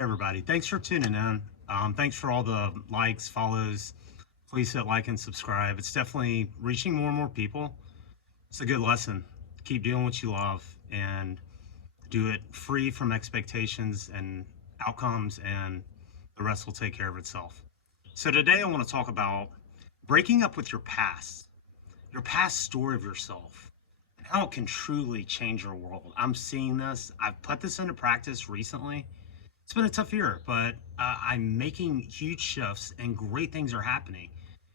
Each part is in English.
Hey everybody, thanks for tuning in. Thanks for all the likes, follows. Please hit like and subscribe. It's definitely reaching more and more people. It's a good lesson. Keep doing what you love and do it free from expectations and outcomes, and the rest will take care of itself. So today I want to talk about breaking up with your past story of yourself, and how it can truly change your world. I'm seeing this. I've put this into practice recently. It's been a tough year, but I'm making huge shifts and great things are happening.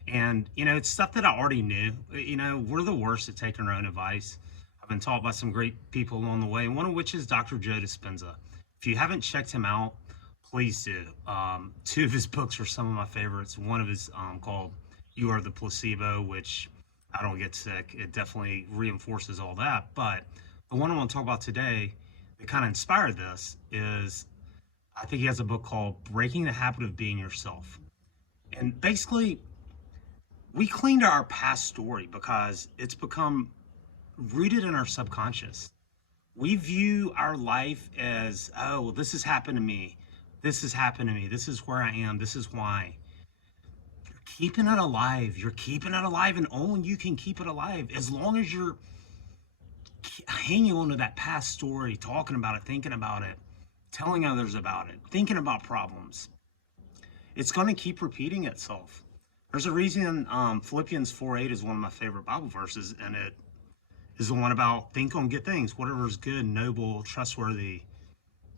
And, it's stuff that I already knew. We're the worst at taking our own advice. I've been taught by some great people along the way, one of which is Dr. Joe Dispenza. If you haven't checked him out, please do. Two of his books are some of my favorites. One of his called You Are the Placebo, which I don't get sick. It definitely reinforces all that. But the one I want to talk about today that kind of inspired this is I think he has a book called Breaking the Habit of Being Yourself. And basically, we cling to our past story because it's become rooted in our subconscious. We view our life as, oh, well, this has happened to me. This has happened to me. This is where I am. This is why. You're keeping it alive. You're keeping it alive, and only you can keep it alive as long as you're hanging on to that past story, talking about it, thinking about it, telling others about it, thinking about problems. It's going to keep repeating itself. There's a reason Philippians 4:8 is one of my favorite Bible verses, and it is the one about think on good things, whatever is good, noble, trustworthy.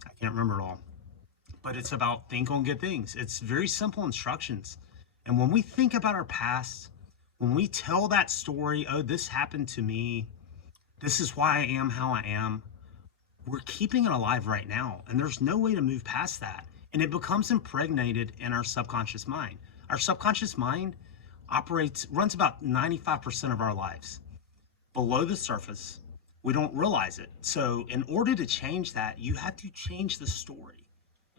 I can't remember it all, but it's about think on good things. It's very simple instructions. And when we think about our past, when we tell that story, oh, this happened to me, this is why I am how I am, we're keeping it alive right now. And there's no way to move past that. And it becomes impregnated in our subconscious mind. Our subconscious mind runs about 95% of our lives. Below the surface, we don't realize it. So in order to change that, you have to change the story.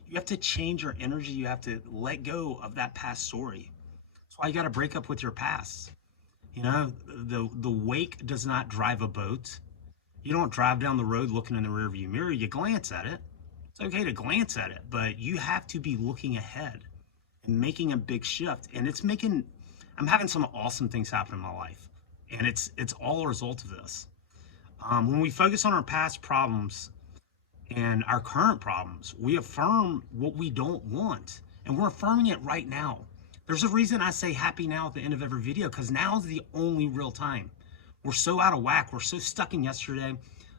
You have to change your energy. You have to let go of that past story. That's why you got to break up with your past. The wake does not drive a boat. You don't drive down the road looking in the rearview mirror. You glance at it. It's okay to glance at it, but you have to be looking ahead and making a big shift. And I'm having some awesome things happen in my life, and it's all a result of this. When we focus on our past problems and our current problems, we affirm what we don't want, and we're affirming it right now. There's a reason I say happy now at the end of every video, because now is the only real time. We're so out of whack. We're so stuck in yesterday,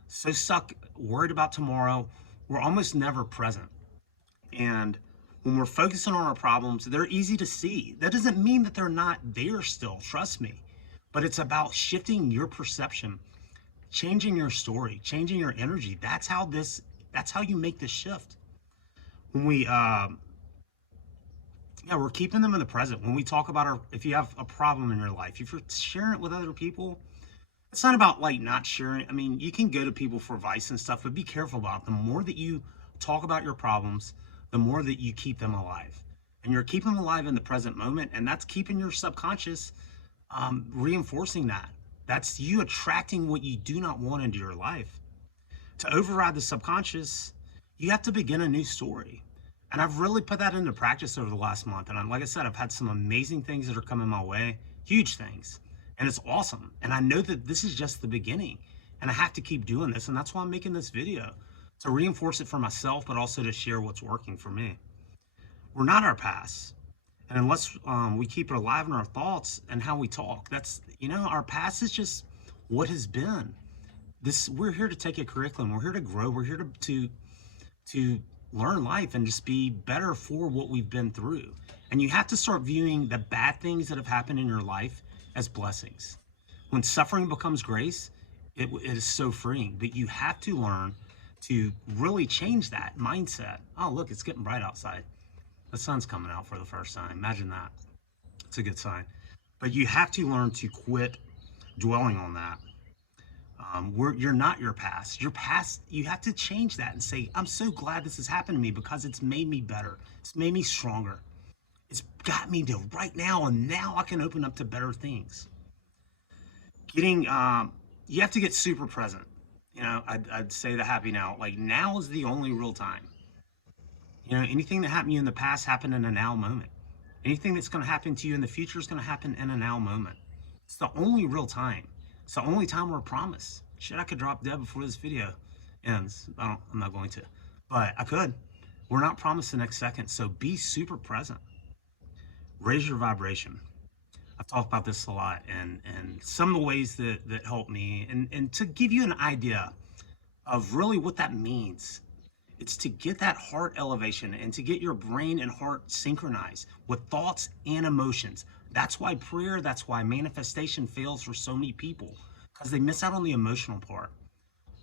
so stuck, worried about tomorrow. We're almost never present. And when we're focusing on our problems, they're easy to see. That doesn't mean that they're not there still, trust me. But it's about shifting your perception, changing your story, changing your energy. That's how you make this shift. When we're keeping them in the present. When we talk about if you have a problem in your life, if you're sharing it with other people, it's not about like not sharing. I mean, you can go to people for advice and stuff, but be careful about it. The more that you talk about your problems, the more that you keep them alive. And you're keeping them alive in the present moment, and that's keeping your subconscious reinforcing that. That's you attracting what you do not want into your life. To override the subconscious, you have to begin a new story. And I've really put that into practice over the last month. And like I said, I've had some amazing things that are coming my way, huge things. And it's awesome. And I know that this is just the beginning. And I have to keep doing this. And that's why I'm making this video, to reinforce it for myself, but also to share what's working for me. We're not our past. And unless we keep it alive in our thoughts and how we talk, our past is just what has been. We're here to take a curriculum. We're here to grow. We're here to learn life and just be better for what we've been through. And you have to start viewing the bad things that have happened in your life as blessings. When suffering becomes grace, it is so freeing. But you have to learn to really change that mindset. Oh, look, it's getting bright outside. The sun's coming out for the first time. Imagine that. It's a good sign. But you have to learn to quit dwelling on that. You're not your past. Your past, you have to change that and say, I'm so glad this has happened to me because it's made me better. It's made me stronger. It's got me to right now, and now I can open up to better things. You have to get super present. I'd say the happy now. Like now is the only real time. You know, anything that happened to you in the past happened in a now moment. Anything that's going to happen to you in the future is going to happen in a now moment. It's the only real time. It's the only time we're promised. Shit, I could drop dead before this video ends. I'm not going to, but I could. We're not promised the next second, so be super present. Raise your vibration. I've talked about this a lot, and some of the ways that help me, and to give you an idea of really what that means. It's to get that heart elevation and to get your brain and heart synchronized with thoughts and emotions. That's why prayer, that's why manifestation fails for so many people, because they miss out on the emotional part.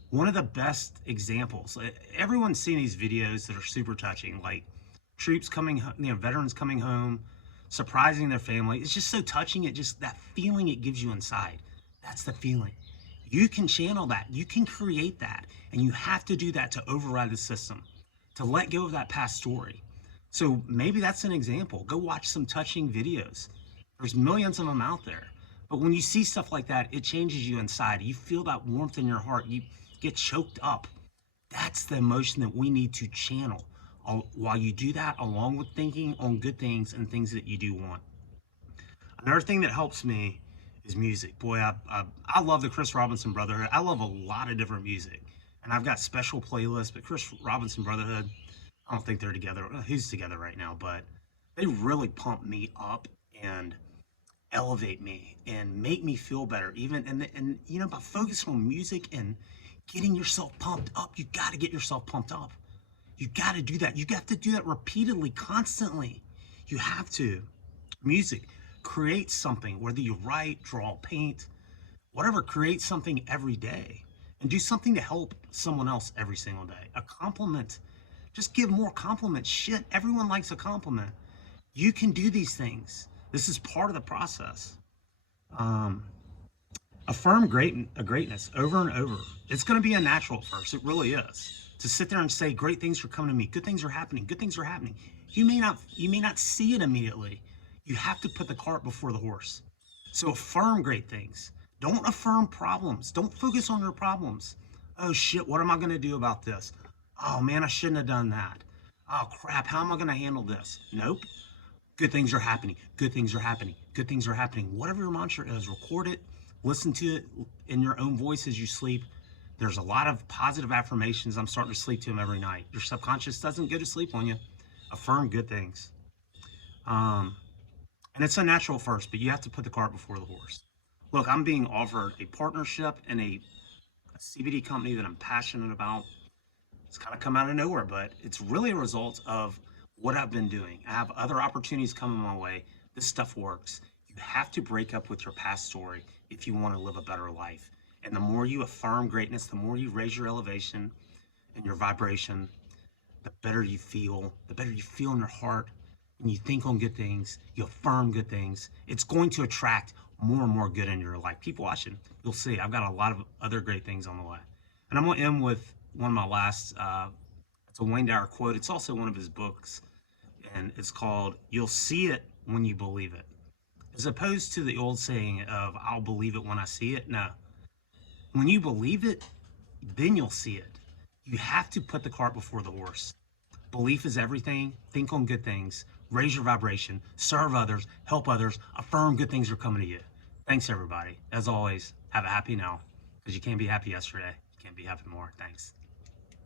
One of the best examples, everyone's seen these videos that are super touching, like troops coming, veterans coming home, surprising their family. It's just so touching. It just, that feeling it gives you inside. That's the feeling. You can channel that, you can create that, and you have to do that to override the system, to let go of that past story. So maybe that's an example. Go watch some touching videos. There's millions of them out there. But when you see stuff like that, it changes you inside. You feel that warmth in your heart. You get choked up. That's the emotion that we need to channel while you do that, along with thinking on good things and things that you do want. Another thing that helps me is music. Boy, I love the Chris Robinson Brotherhood. I love a lot of different music, and I've got special playlists. But Chris Robinson Brotherhood, I don't think they're together. Who's together right now? But they really pump me up and elevate me and make me feel better. Even and you know, by focusing on music and getting yourself pumped up, you got to get yourself pumped up. You got to do that. You got to do that repeatedly, constantly. You have to. Music. Create something, whether you write, draw, paint, whatever, create something every day and do something to help someone else every single day. A compliment, just give more compliments. Shit, everyone likes a compliment. You can do these things. This is part of the process. Affirm greatness over and over. It's going to be unnatural at first. It really is. To sit there and say, great things are coming to me. Good things are happening. Good things are happening. You may not see it immediately. You have to put the cart before the horse. So affirm great things. Don't affirm problems. Don't focus on your problems. Oh shit, what am I going to do about this? Oh man, I shouldn't have done that. Oh crap, how am I going to handle this? Nope. Good things are happening. Good things are happening. Good things are happening. Whatever your mantra is, record it. Listen to it in your own voice as you sleep. There's a lot of positive affirmations. I'm starting to sleep to them every night. Your subconscious doesn't go to sleep on you. Affirm good things. And it's unnatural first, but you have to put the cart before the horse. Look, I'm being offered a partnership in a CBD company that I'm passionate about. It's kind of come out of nowhere, but it's really a result of what I've been doing. I have other opportunities coming my way. This stuff works. You have to break up with your past story if you want to live a better life. And the more you affirm greatness, the more you raise your elevation and your vibration, the better you feel in your heart. When you think on good things, you affirm good things, it's going to attract more and more good in your life. Keep watching. You'll see. I've got a lot of other great things on the way. And I'm going to end with one of my last, it's a Wayne Dyer quote. It's also one of his books. And it's called, "You'll see it when you believe it." As opposed to the old saying of, "I'll believe it when I see it." No. When you believe it, then you'll see it. You have to put the cart before the horse. Belief is everything. Think on good things. Raise your vibration. Serve others. Help others. Affirm good things are coming to you. Thanks, everybody. As always, have a happy now, because you can't be happy yesterday. You can't be happy more. Thanks.